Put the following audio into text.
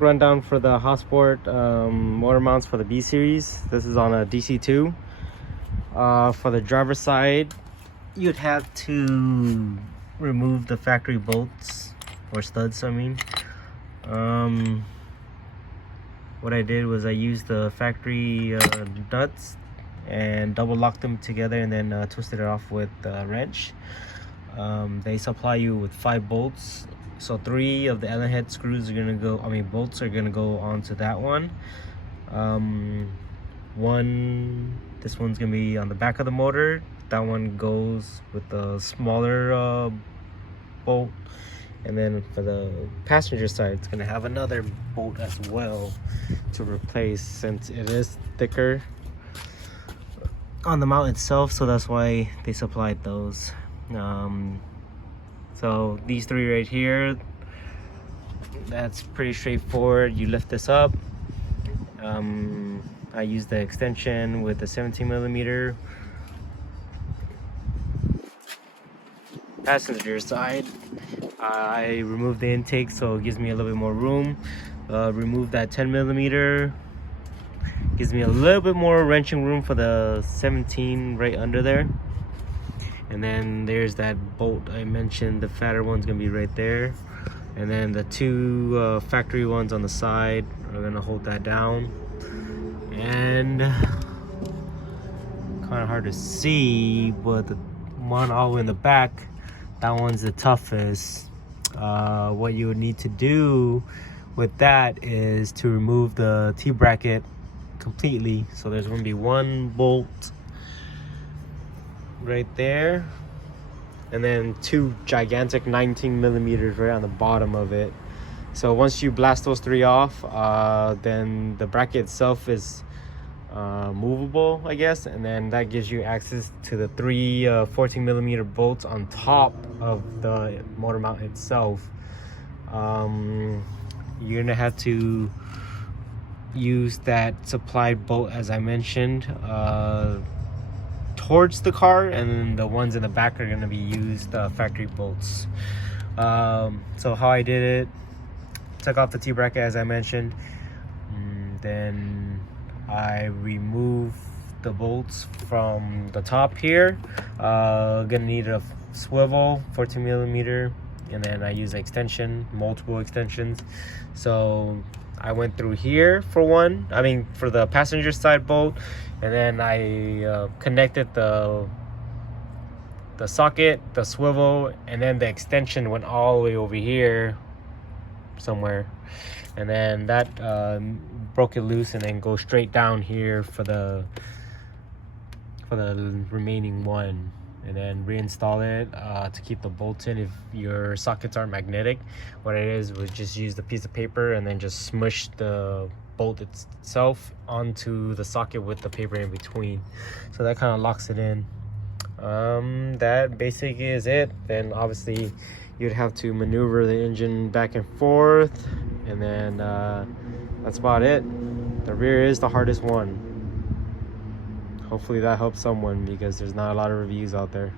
Rundown for the Hasport motor mounts for the B series. This is on a DC2. For the driver's side, you'd have to remove the factory bolts or studs. What I did was I used the factory nuts and double locked them together and then twisted it off with a wrench. They supply you with 5 bolts. So 3 of the Allen head screws are gonna go, bolts are gonna go onto that one. This one's gonna be on the back of the motor. That one goes with the smaller bolt. And then for the passenger side, it's gonna have another bolt as well to replace, since it is thicker on the mount itself. So that's why they supplied those. So these 3 right here, that's pretty straightforward. You lift this up. I use the extension with the 17mm. Passenger side, I remove the intake so it gives me a little bit more room. Remove that 10mm, gives me a little bit more wrenching room for the 17 right under there. And then there's that bolt I mentioned, the fatter one's gonna be right there. And then the 2 factory ones on the side are gonna hold that down. And kind of hard to see, but the one all the way in the back, that one's the toughest. What you would need to do with that is to remove the T-bracket completely. So there's gonna be 1 bolt right there, and then 2 gigantic 19mm right on the bottom of it. So once you blast those 3 off, then the bracket itself is movable, I guess, and then that gives you access to the 3 14mm bolts on top of the motor mount itself. You're gonna have to use that supplied bolt, as I mentioned, towards the car, and then the ones in the back are going to be used factory bolts. So how I did it, took off the T-bracket as I mentioned, then I removed the bolts from the top here. Gonna need a swivel 14mm, and then I use multiple extensions. So I went through here for for the passenger side bolt, and then I connected the socket, the swivel, and then the extension went all the way over here somewhere, and then that broke it loose, and then go straight down here for the remaining one, and then reinstall it to keep the bolts in. If your sockets aren't magnetic, what it is, we just use the piece of paper and then just smush the bolt itself onto the socket with the paper in between, so that kind of locks it in. That basically is it. Then obviously you'd have to maneuver the engine back and forth, and then that's about it. The rear is the hardest one. Hopefully that helps someone, because there's not a lot of reviews out there.